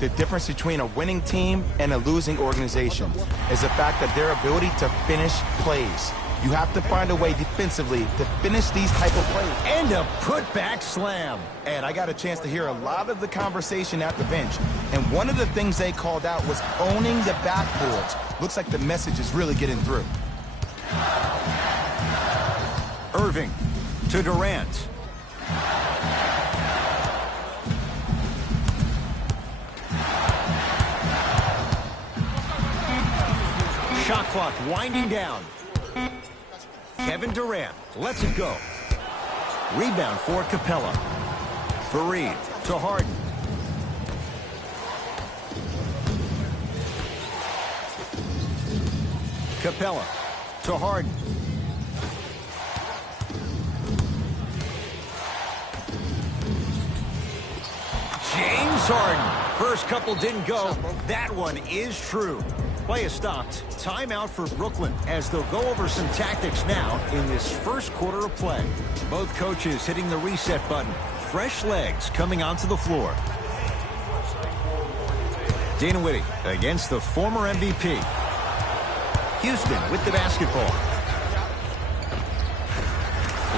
The difference between a winning team and a losing organization is the fact that their ability to finish plays. You have to find a way defensively to finish these type of plays. And a putback slam. And I got a chance to hear a lot of the conversation at the bench. And one of the things they called out was owning the backboards. Looks like the message is really getting through. Irving to Durant. Shot clock winding down. Kevin Durant lets it go. Rebound for Capella. Fareed to Harden. Capella to Harden. James Harden. First couple didn't go. That one is true. Play is stopped. Timeout for Brooklyn as they'll go over some tactics now in this first quarter of play. Both coaches hitting the reset button. Fresh legs coming onto the floor. Dinwiddie against the former MVP. Houston with the basketball.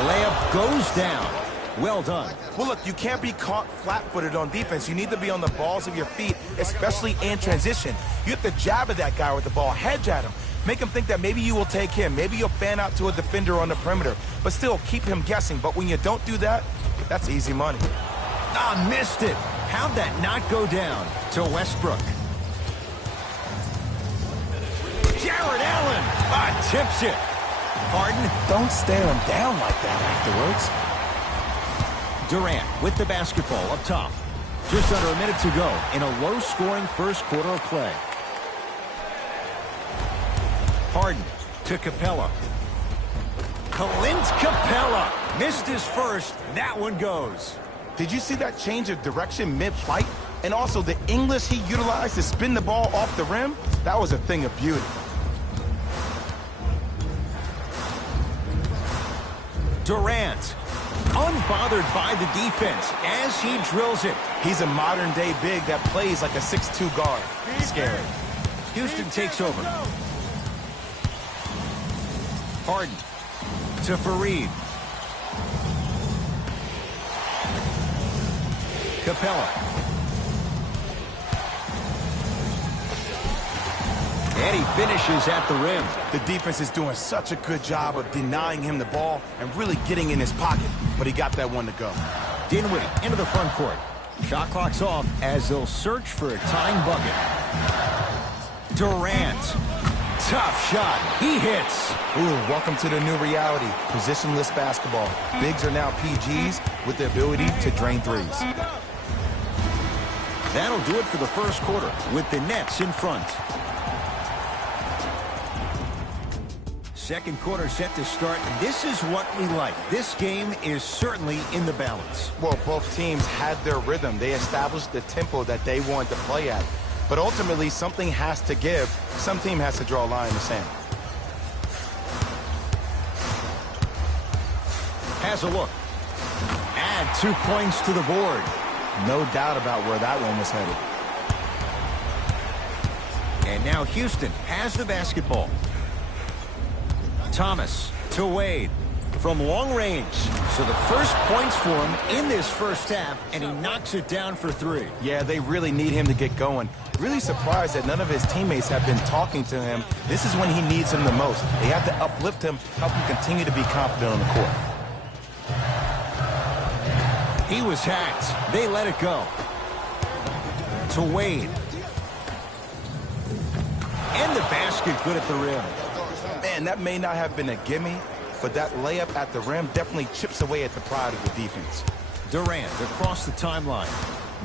Layup goes down. Well done. Well, look, you can't be caught flat-footed on defense. You need to be on the balls of your feet, especially in transition. You have to jab at that guy with the ball, hedge at him. Make him think that maybe you will take him. Maybe you'll fan out to a defender on the perimeter, but still keep him guessing. But when you don't do that, that's easy money. Ah, missed it. How'd that not go down to Westbrook? Jared Allen tips it. Harden. Don't stare him down like that afterwards. Durant with the basketball up top. Just under a minute to go in a low-scoring first quarter of play. Harden to Capella. Clint Capella missed his first. That one goes. Did you see that change of direction mid-flight? And also the English he utilized to spin the ball off the rim? That was a thing of beauty. Durant. Unbothered by the defense as he drills it. He's a modern-day big that plays like a 6'2 guard. Scary. Houston takes over. Harden to Fareed. Capella. And he finishes at the rim. The defense is doing such a good job of denying him the ball and really getting in his pocket, but he got that one to go. Dinwiddie into the front court. Shot clock's off as they'll search for a tying bucket. Durant. Tough shot. He hits. Ooh, welcome to the new reality. Positionless basketball. Bigs are now PGs with the ability to drain threes. That'll do it for the first quarter with the Nets in front. Second quarter set to start. This is what we like. This game is certainly in the balance. Well, both teams had their rhythm. They established the tempo that they wanted to play at. But ultimately, something has to give. Some team has to draw a line in the sand. Has a look. Add 2 points to the board. No doubt about where that one was headed. And now Houston has the basketball. Thomas to Wade from long range. So the first points for him in this first half, and he knocks it down for 3. Yeah, they really need him to get going. Really surprised that none of his teammates have been talking to him. This is when he needs him the most. They have to uplift him, help him continue to be confident on the court. He was hacked. They let it go. To Wade. And the basket good at the rim. Man, that may not have been a gimme, but that layup at the rim definitely chips away at the pride of the defense. Durant across the timeline.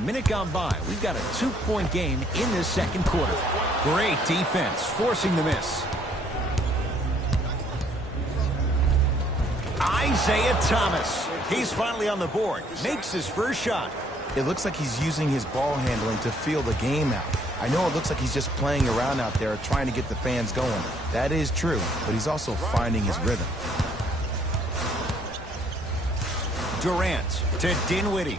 Minute gone by. We've got a 2-point game in this second quarter. Great defense, forcing the miss. Isaiah Thomas. He's finally on the board. Makes his first shot. It looks like he's using his ball handling to feel the game out. I know it looks like he's just playing around out there trying to get the fans going. That is true, but he's also finding his rhythm. Durant to Dinwiddie.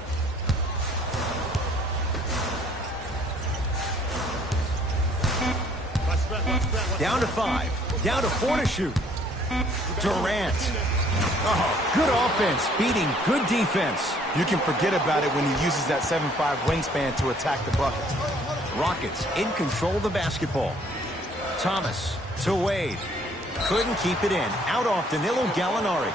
Down to 5. Down to 4 to shoot. Durant. Oh, good offense beating good defense. You can forget about it when he uses that 7'5" wingspan to attack the bucket. Rockets in control of the basketball. Thomas to Wade. Couldn't keep it in. Out off Danilo Gallinari.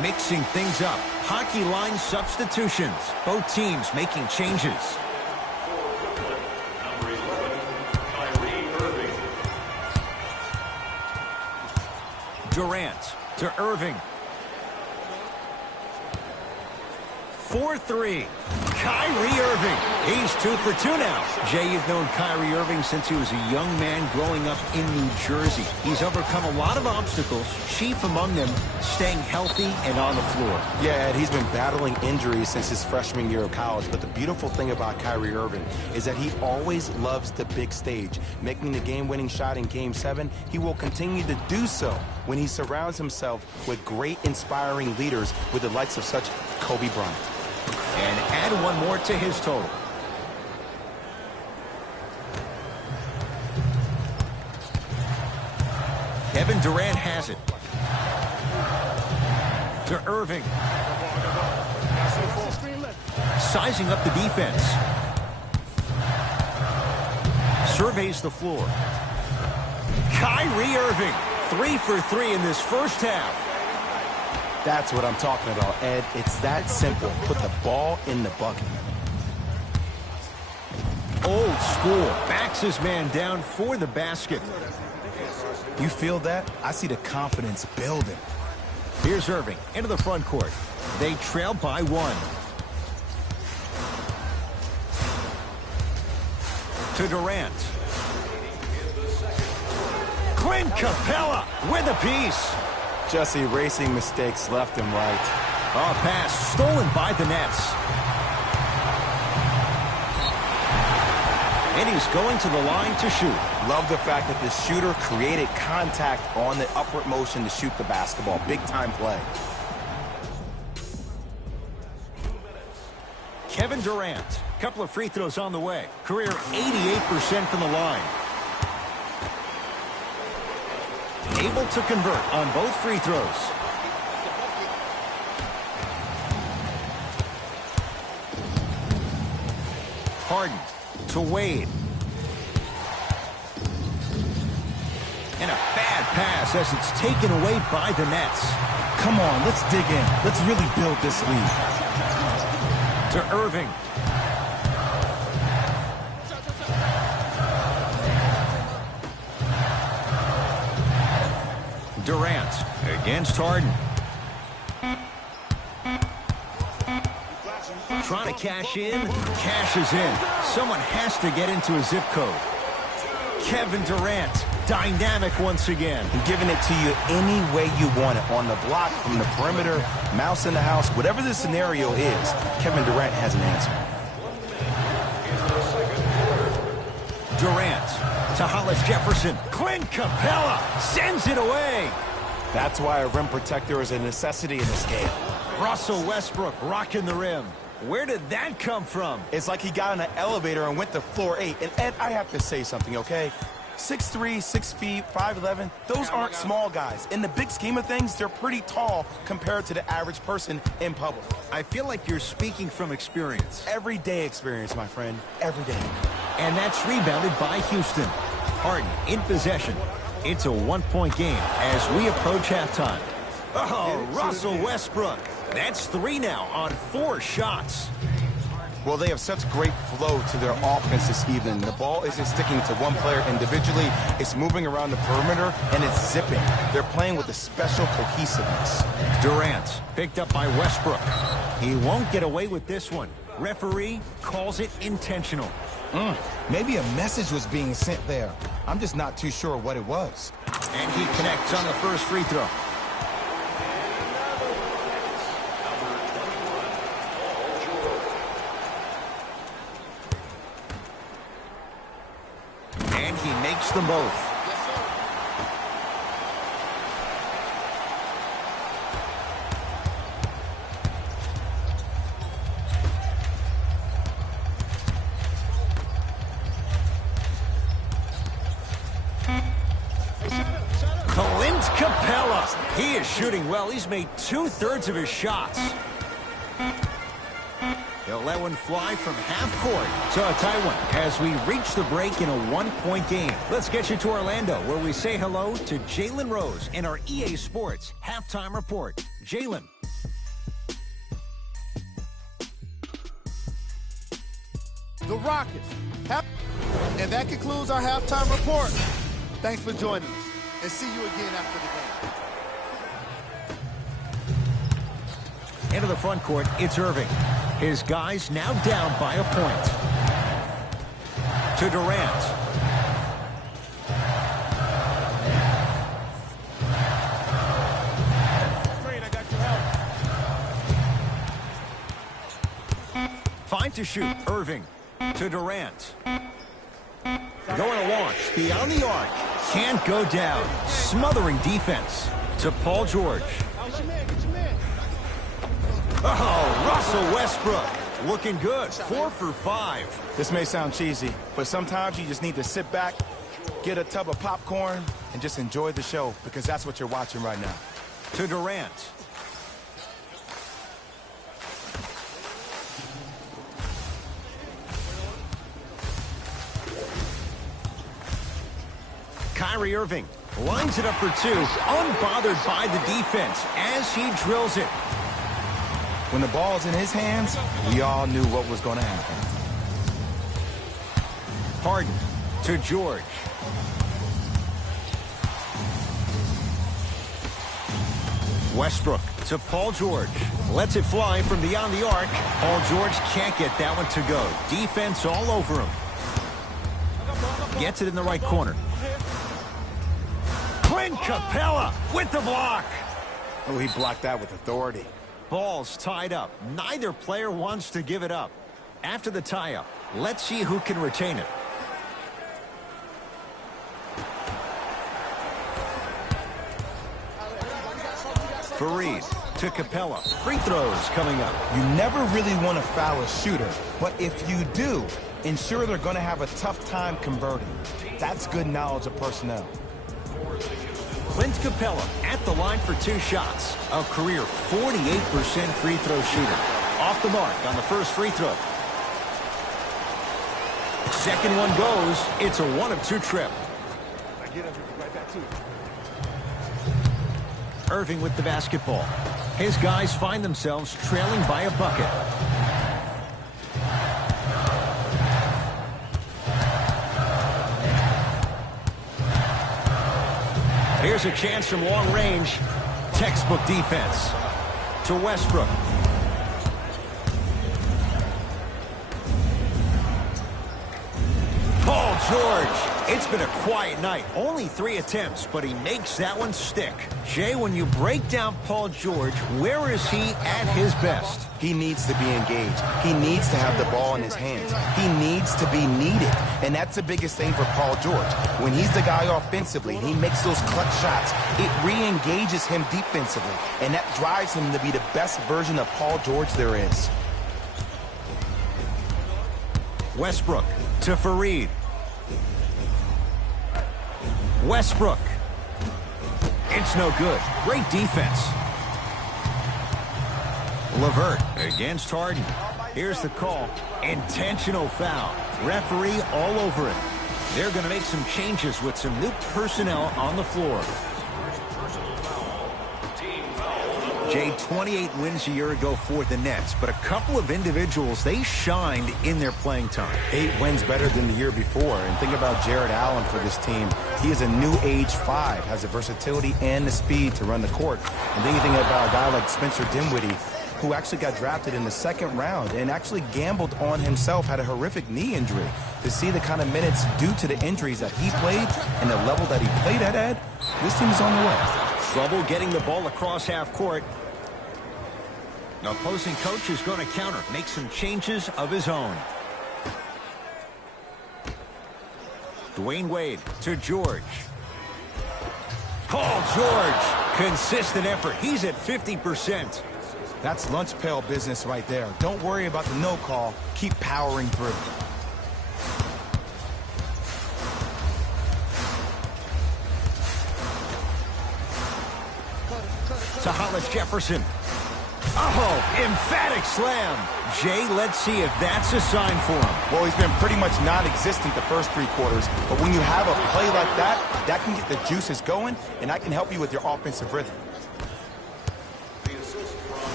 Mixing things up. Hockey line substitutions. Both teams making changes. Durant to Irving. 4-3. Kyrie Irving. He's 2 for 2 now. Jay, you've known Kyrie Irving since he was a young man growing up in New Jersey. He's overcome a lot of obstacles, chief among them staying healthy and on the floor. Yeah, Ed, he's been battling injuries since his freshman year of college, but the beautiful thing about Kyrie Irving is that he always loves the big stage. Making the game-winning shot in Game 7, he will continue to do so when he surrounds himself with great, inspiring leaders with the likes of such Kobe Bryant. And add one more to his total. Kevin Durant has it. To Irving. Sizing up the defense. Surveys the floor. Kyrie Irving. 3 for 3 in this first half. That's what I'm talking about, Ed. It's that simple. Put the ball in the bucket. Old school. Backs his man down for the basket. You feel that? I see the confidence building. Here's Irving into the front court. They trail by 1. To Durant. Clint Capella with a piece. Just erasing mistakes left and right. A pass stolen by the Nets. And he's going to the line to shoot. Love the fact that the shooter created contact on the upward motion to shoot the basketball. Big-time play. Kevin Durant. Couple of free throws on the way. Career 88% from the line. Able to convert on both free throws. Harden to Wade. And a bad pass as it's taken away by the Nets. Come on, let's dig in. Let's really build this lead. To Irving. Durant against Harden. Trying to cash in. Cashes in. Someone has to get into a zip code. Kevin Durant, dynamic once again. And giving it to you any way you want it. On the block, from the perimeter, mouse in the house, whatever the scenario is, Kevin Durant has an answer. Durant to Hollis Jefferson. Clint Capella sends it away. That's why a rim protector is a necessity in this game. Russell Westbrook rocking the rim. Where did that come from? It's like he got in an elevator and went to floor 8. And Ed, I have to say something, okay? 6'3", 6 feet, 5'11", those aren't small guys. In the big scheme of things, they're pretty tall compared to the average person in public. I feel like you're speaking from experience. Everyday experience, my friend. Every day. And that's rebounded by Houston. Harden in possession. It's a 1-point game as we approach halftime. Oh, Russell Westbrook. That's 3 now on 4 shots. Well, they have such great flow to their offense this evening. The ball isn't sticking to one player individually. It's moving around the perimeter, and it's zipping. They're playing with a special cohesiveness. Durant picked up by Westbrook. He won't get away with this one. Referee calls it intentional. Maybe a message was being sent there. I'm just not too sure what it was. And he connects on the first free throw. And he makes them both. He is shooting well. He's made 2/3 of his shots. He'll let one fly from half court. So a tight one as we reach the break in a 1-point game. Let's get you to Orlando, where we say hello to Jalen Rose in our EA Sports Halftime Report. Jalen. The Rockets. And that concludes our halftime report. Thanks for joining us, and see you again after the game. Into the front court, it's Irving. His guys now down by a point. To Durant. Fine to shoot, Irving. To Durant. Going to launch beyond the arc. Can't go down. Smothering defense. To Paul George. Oh, Russell Westbrook. Looking good. 4 for 5. This may sound cheesy, but sometimes you just need to sit back, get a tub of popcorn, and just enjoy the show, because that's what you're watching right now. To Durant. Kyrie Irving lines it up for 2, unbothered by the defense as he drills it. When the ball's in his hands, we all knew what was going to happen. Harden to George. Westbrook to Paul George. Lets it fly from beyond the arc. Paul George can't get that one to go. Defense all over him. Gets it in the right corner. Clint Capella with the block. Oh, he blocked that with authority. Ball's tied up. Neither player wants to give it up. After the tie-up, let's see who can retain it. Fareed to Capella. Free throws coming up. You never really want to foul a shooter, but if you do, ensure they're going to have a tough time converting. That's good knowledge of personnel. Clint Capella at the line for 2 shots. A career 48% free throw shooter. Off the mark on the first free throw. Second one goes. It's a 1 of 2 trip. Irving with the basketball. His guys find themselves trailing by a bucket. Here's a chance from long range. Textbook defense. To Westbrook. Paul George. It's been a quiet night. Only 3 attempts, but he makes that one stick. Jay, when you break down Paul George, where is he at his best? He needs to be engaged. He needs to have the ball in his hands. He needs to be needed. And that's the biggest thing for Paul George. When he's the guy offensively and he makes those clutch shots, it re-engages him defensively. And that drives him to be the best version of Paul George there is. Westbrook to Fareed. Westbrook. It's no good. Great defense. LeVert against Harden. Here's the call. Intentional foul. Referee all over it. They're going to make some changes with some new personnel on the floor. Jay, 28 wins a year ago for the Nets, but a couple of individuals, they shined in their playing time. 8 wins better than the year before. And think about Jared Allen for this team. He is a new age 5, has the versatility and the speed to run the court. And then you think about a guy like Spencer Dinwiddie, who actually got drafted in the 2nd round and actually gambled on himself, had a horrific knee injury. To see the kind of minutes due to the injuries that he played and the level that he played at, Ed, this team is on the way. Trouble getting the ball across half court. The opposing coach is going to counter, make some changes of his own. Dwayne Wade to George. Paul George, consistent effort. He's at 50%. That's lunch pail business right there. Don't worry about the no call. Keep powering through. to Hollis Jefferson. Oh, emphatic slam. Jay, let's see if that's a sign for him. Well, he's been pretty much non-existent the first 3 quarters, but when you have a play like that, that can get the juices going, and that can help you with your offensive rhythm.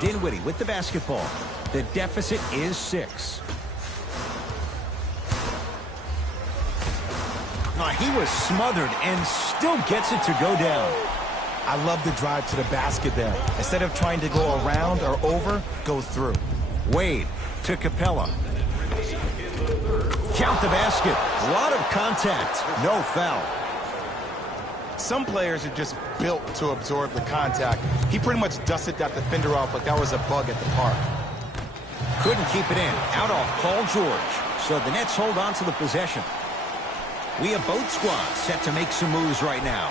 Dinwiddie with the basketball. The deficit is 6. He was smothered and still gets it to go down. I love the drive to the basket there. Instead of trying to go around or over, go through. Wade to Capella. Count the basket. A lot of contact. No foul. Some players are just built to absorb the contact. He pretty much dusted that defender off like that was a bug at the park. Couldn't keep it in. Out off Paul George. So the Nets hold on to the possession. We have both squads set to make some moves right now.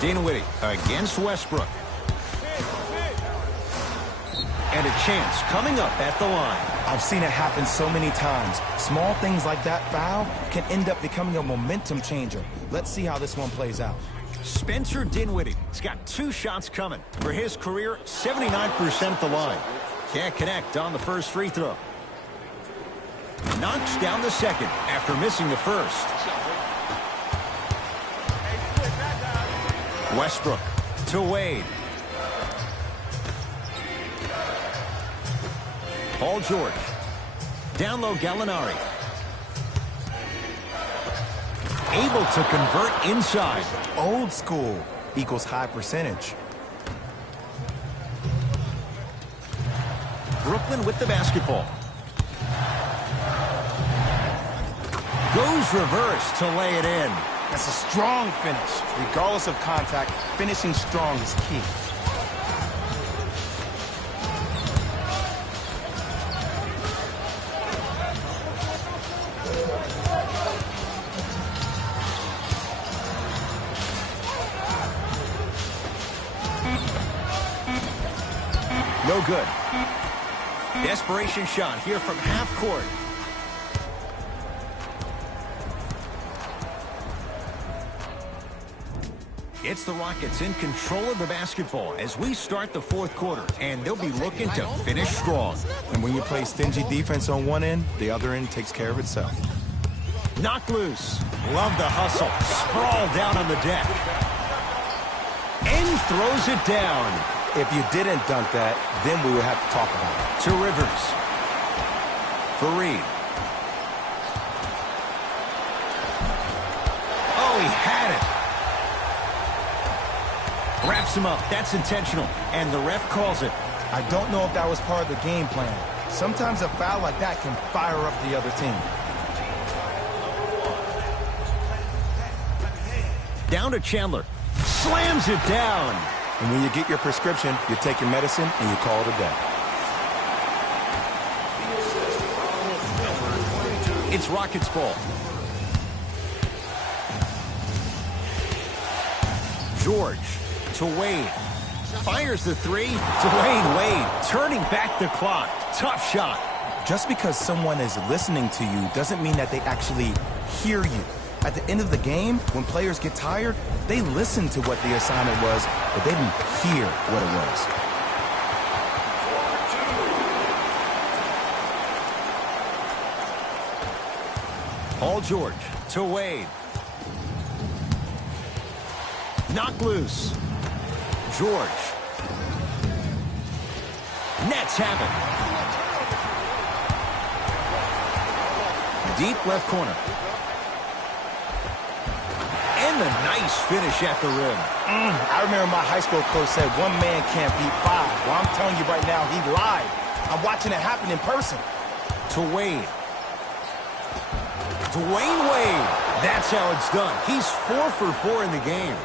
Dinwiddie against Westbrook. And a chance coming up at the line. I've seen it happen so many times. Small things like that foul can end up becoming a momentum changer. Let's see how this one plays out. Spencer Dinwiddie. He's got 2 shots coming. For his career, 79% at the line. Can't connect on the first free throw. Knocks down the second after missing the first. Westbrook to Wade. Paul George. Down low, Gallinari. Able to convert inside. Old school equals high percentage. Brooklyn with the basketball. Goes reverse to lay it in. That's a strong finish. Regardless of contact, finishing strong is key. No good. Desperation shot here from half court. It's the Rockets in control of the basketball as we start the 4th quarter, and they'll be looking to finish strong. And when you play stingy defense on one end, the other end takes care of itself. Knocked loose. Love the hustle. Sprawl down on the deck. And throws it down. If you didn't dunk that, then we would have to talk about it. To Rivers. Fareed. Oh, he had it. Wraps him up. That's intentional. And the ref calls it. I don't know if that was part of the game plan. Sometimes a foul like that can fire up the other team. Down to Chandler. Slams it down. And when you get your prescription, you take your medicine and you call it a day. It's Rockets ball. George to Wade. Fires the 3. Dwayne Wade turning back the clock. Tough shot. Just because someone is listening to you doesn't mean that they actually hear you. At the end of the game, when players get tired, they listen to what the assignment was, but they didn't hear what it was. Paul George to Wade. Knocked loose. George. Nets have it. Deep left corner. And a nice finish at the rim. I remember my high school coach said one man can't beat 5. Well, I'm telling you right now, he lied. I'm watching it happen in person. To Wade. Dwayne Wade. That's how it's done. He's 4 for 4 in the game.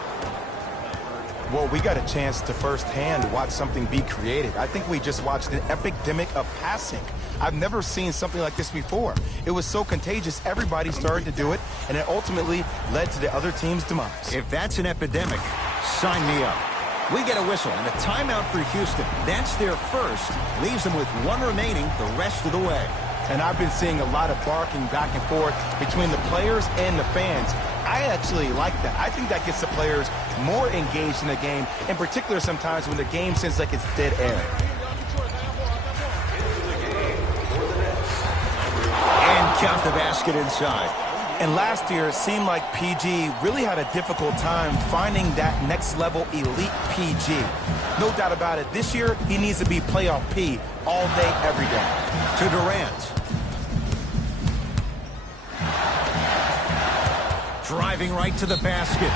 Well, we got a chance to firsthand watch something be created. I think we just watched an epidemic of passing. I've never seen something like this before. It was so contagious, everybody started to do it, and it ultimately led to the other team's demise. If that's an epidemic, sign me up. We get a whistle and a timeout for Houston. That's their first. Leaves them with 1 remaining the rest of the way. And I've been seeing a lot of barking back and forth between the players and the fans. I actually like that. I think that gets the players more engaged in the game, in particular sometimes when the game seems like it's dead air. And count the basket inside. And last year, it seemed like PG really had a difficult time finding that next-level elite PG. No doubt about it, this year, he needs to be playoff P all day, every day. To Durant. Driving right to the basket.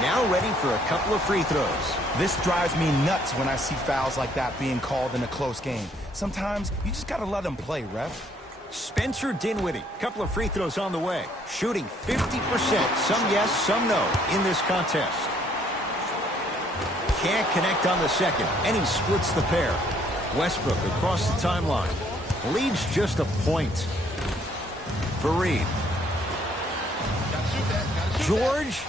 Now ready for a couple of free throws. This drives me nuts when I see fouls like that being called in a close game. Sometimes, you just got to let them play, ref. Spencer Dinwiddie, couple of free throws on the way. Shooting 50%, some yes, some no in this contest. Can't connect on the second, and he splits the pair. Westbrook across the timeline. Leads just a point. Fareed. George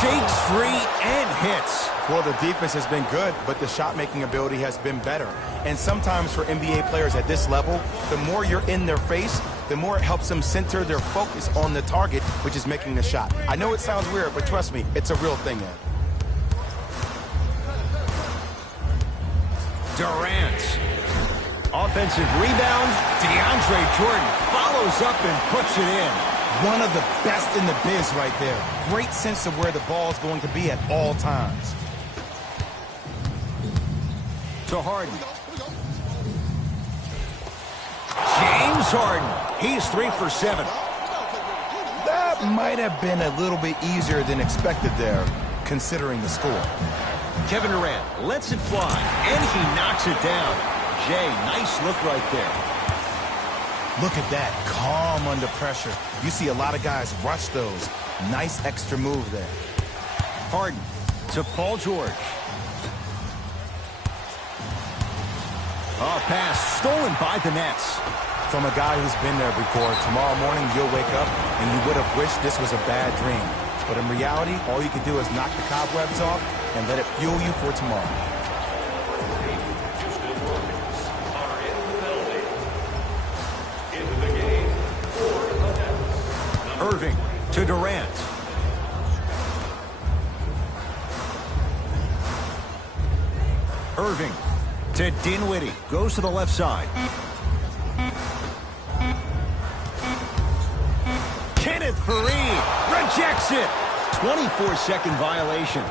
shakes free and hits. Well, the defense has been good, but the shot-making ability has been better. And sometimes for NBA players at this level, the more you're in their face, the more it helps them center their focus on the target, which is making the shot. I know it sounds weird, but trust me, it's a real thing, Ed. Durant. Offensive rebound. DeAndre Jordan follows up and puts it in. One of the best in the biz right there. Great sense of where the ball is going to be at all times. To Harden. James Harden. He's 3 for 7. That might have been a little bit easier than expected there, considering the score. Kevin Durant lets it fly, and he knocks it down. Jay, nice look right there. Look at that, calm under pressure. You see a lot of guys rush those. Nice extra move there. Harden to Paul George. A pass stolen by the Nets. From a guy who's been there before, tomorrow morning you'll wake up and you would have wished this was a bad dream. But in reality, all you can do is knock the cobwebs off and let it fuel you for tomorrow. Irving to Durant. Irving to Dinwiddie. Goes to the left side. Kenneth Fareed rejects it. 24-second violation.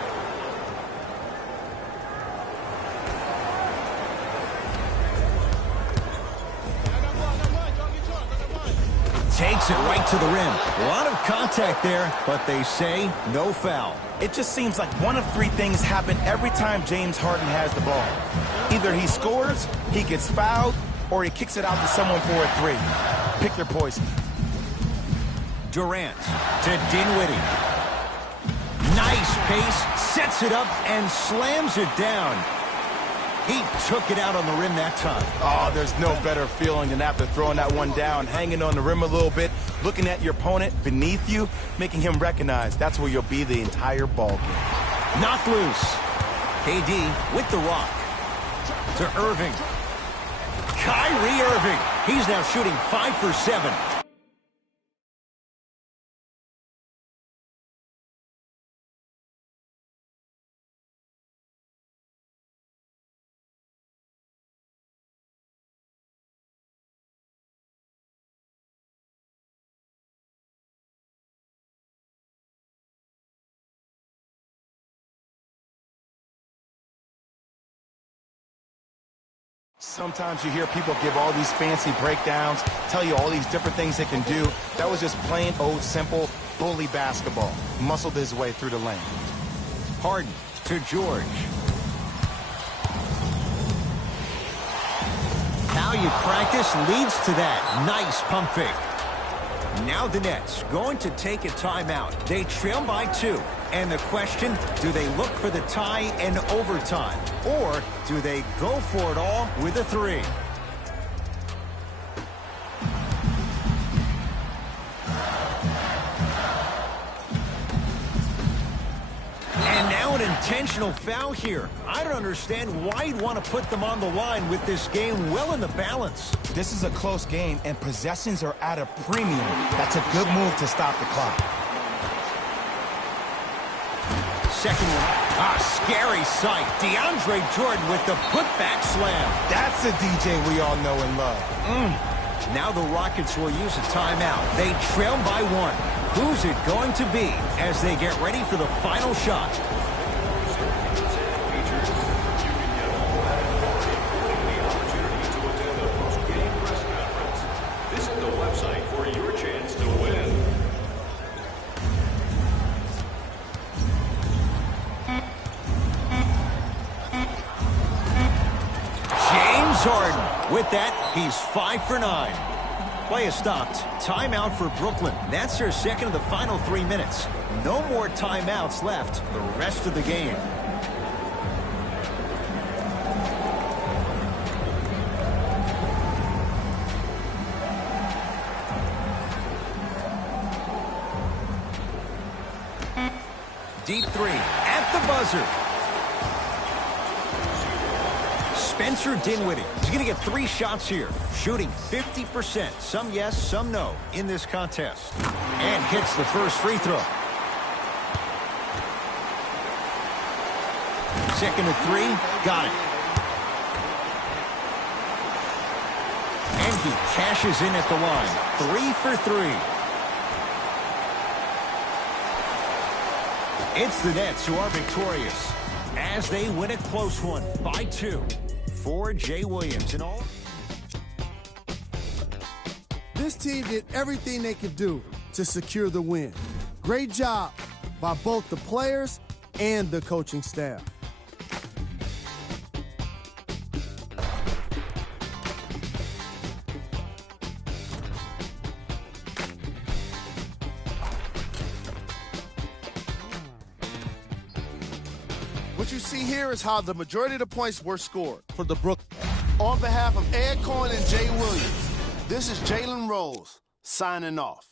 Takes it right to the rim. A lot of contact there, but they say no foul. It just seems like one of three things happen every time James Harden has the ball. Either he scores, he gets fouled, or he kicks it out to someone for a three. Pick your poison. Durant to Dinwiddie. Nice pace, sets it up, and slams it down. He took it out on the rim that time. Oh, there's no better feeling than after throwing that one down, hanging on the rim a little bit, looking at your opponent beneath you, making him recognize that's where you'll be the entire ball game. Knocked loose. KD with the rock. To Irving. Kyrie Irving. He's now shooting 5 for 7. Sometimes you hear people give all these fancy breakdowns, tell you all these different things they can do. That was just plain old simple bully basketball. Muscled his way through the lane. Harden to George. How you practice leads to that. Nice pump fake. Now the Nets going to take a timeout. They trail by 2. And the question, do they look for the tie in overtime? Or do they go for it all with a 3? And now an intentional foul here. I don't understand why you'd want to put them on the line with this game well in the balance. This is a close game, and possessions are at a premium. That's a good move to stop the clock. Second one. Scary sight. DeAndre Jordan with the putback slam. That's a DJ we all know and love. Now the Rockets will use a timeout. They trail by 1. Who's it going to be as they get ready for the final shot? Visit the website for your chance to win. James Harden. With that, he's 5 for 9. Play is stopped. Timeout for Brooklyn. That's their second of the final 3 minutes. No more timeouts left the rest of the game. Deep 3 at the buzzer. Spencer Dinwiddie. He's going to get 3 shots here, shooting 50%. Some yes, some no in this contest. And hits the first free throw. Second to 3, got it. And he cashes in at the line. 3 for 3. It's the Nets who are victorious as they win a close one by 2. For Jay Williams and all. This team did everything they could do to secure the win. Great job by both the players and the coaching staff. What you see here is how the majority of the points were scored for the Brooklyn. On behalf of Ed Cohen and Jay Williams, this is Jalen Rose signing off.